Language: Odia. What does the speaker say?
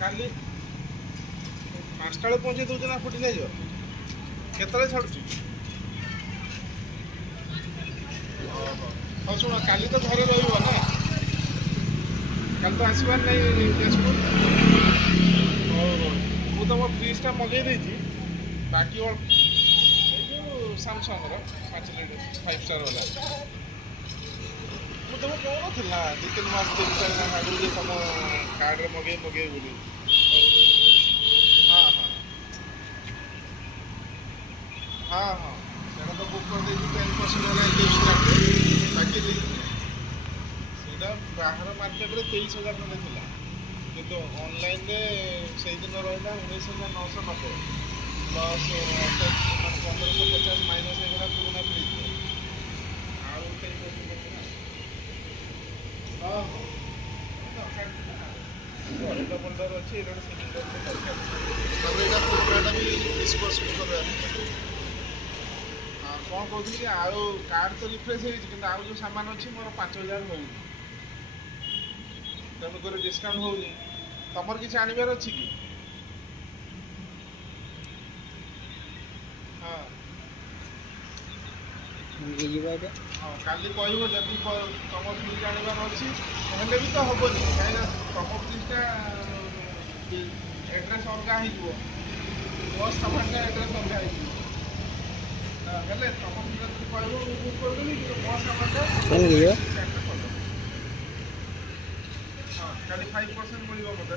କାଲି 5ଟା ବେଳେ ପହଞ୍ଚେଇ ଦେଉଛି ନା ଫୁଟି ନେଇଯିବ କେତେବେଳେ ଛାଡ଼ୁଛି? ହଉ ଶୁଣ କାଲି ତ ଘରେ ରହିବ ନା କାଲି ତ ଆସିବାର ନାହିଁ ଯାଜପୁର। ହଉ ମୁଁ ତମ ଫ୍ରିଜ୍ଟା ମଗେଇ ଦେଇଛି ବାକି ଏଇ ଯେଉଁ ସାମସଙ୍ଗର 5 ଲିଟର 5 ଷ୍ଟାର ବାଲା ମୁଁ ତମକୁ କହୁନଥିଲା 2-3 ମାସ 3-4 ମାସ ଆଗରୁ ଯେ ତମ କାର୍ଡ଼ରେ ମଗେଇ ବୋଲି। ହଁ ହଁ ହଁ ହଁ ସେଇଟା ତ ବୁକ୍ କରିଦେଇଛି 10% ହେଲା ବାକି ସେଇଟା ବାହାର ମାର୍କେଟରେ 23,000 ଖଣ୍ଡେ ଥିଲା କିନ୍ତୁ ଅନଲାଇନରେ ସେଇଦିନ ରହିଲା 19,990 ପ୍ଲସ୍ 1,550 ମାଇନସ୍ ହେଇଗଲା ପୁରୁଣା ଫ୍ରିଜ୍ରେ ଆଉ 10% ହଁ ହଁ ଦରକାର ଥିଲା ବଡ଼ ବୋଲ୍ଡର ଅଛି ଏଇଟା ଗୋଟେ ସିଲିଣ୍ଡର ଦରକାର ତାପରେ ଏଇଟା ପୁରୁଣାଟା ବି ଡିସ୍ପୋଜ୍ କରିବା। ହଁ କ'ଣ କହୁଥିଲି କି ଆଉ କାର୍ଡ଼ ତ ରିଫ୍ରେଶ୍ ହେଇଛି କିନ୍ତୁ ଆଉ ଯେଉଁ ସାମାନ ଅଛି ମୋର 5,000 ହେଉନି ତେଣୁକରି ଡିସକାଉଣ୍ଟ ହେଉନି। ତମର କିଛି ଆଣିବାର ଅଛି କି? ହଁ ହଁ କାଲି କହିବ ଯଦି ତମ ଫ୍ରିଜ୍ ଆଣିବାର ଅଛି ହେଲେ ବି ତ ହେବନି କାହିଁକିନା ତମ ଫ୍ରିଜ୍ଟା ଏଡ୍ରେସ୍ ଅଲଗା ହେଇଯିବ ମୋ ସାମାନଟା ଏଡ୍ରେସ୍ ଅଲଗା ହେଇଯିବ ହେଲେ ତମ ଫ୍ରିଜ୍ ଯଦି କହିବ ମୁଁ ବୁକ୍ କରିଦେବି କିନ୍ତୁ ମୋ ସାମାନଟା କରିଦେବି। ହଁ କାଲି 5% ମିଳିବ ମୋତେ।